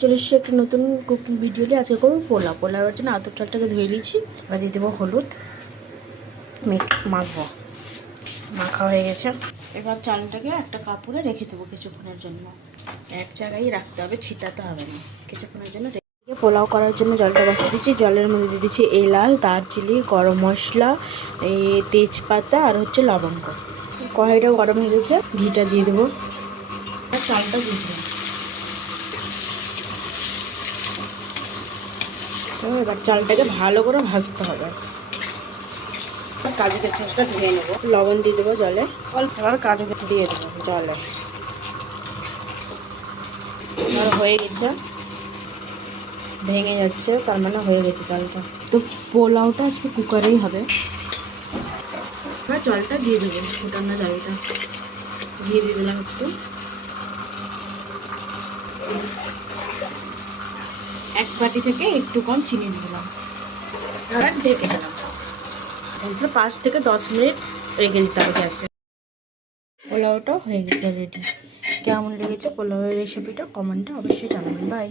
চলে এসেছি একটা নতুন কুকিং ভিডিও নিয়ে। আজকে করবো পোলাওর জন্য আতপ চালটাকে ধুয়ে নিয়েছি। এবার দিয়ে দেবো হলুদ, মাখবো। মাখা হয়ে গেছে। এবার চালটাকে একটা কাপড়ে রেখে দেবো কিছুক্ষণের জন্য। এক জায়গায় রাখতে হবে, ছিটাতে হবে না। কিছুক্ষণের জন্য রেখে পোলাও করার জন্য জলটা বসিয়ে দিচ্ছি। জলের মধ্যে দিয়ে দিচ্ছি এলাচ, দারচিনি, গরম মশলা, এই তেজপাতা আর হচ্ছে লবঙ্গ। কড়াইটাও গরম হয়ে গেছে, ঘিটা দিয়ে দেবো। আর চালটা দিয়ে দেবো। এবার চালটাকে ভালো করে ভাজতে হবে। কাজু কিশমিশটা ধুয়ে নেবো, লবণ দিয়ে দেবো জলে। এবার কাজু দিয়ে দেবো জলে। এবার হয়ে গেছে, ভেঙে যাচ্ছে, তার মানে হয়ে গেছে চালটা। তো পোলাওটা আজকে কুকারেই হবে। এবার জলটা দিয়ে দেবো, ফুটানো জলটা দিয়ে দিলাম একটু। এক বাটি থেকে একটু কম চিনি দিলাম। এবার ঢেকে দিলাম। 5 থেকে 10 মিনিট রেখে দিতে হবে গ্যাসে। পোলাওটা হয়ে গেছে রেডি। কেমন লেগেছে পোলাওয়ের রেসিপিটা কমেন্টে অবশ্যই জানাবেন। বাই।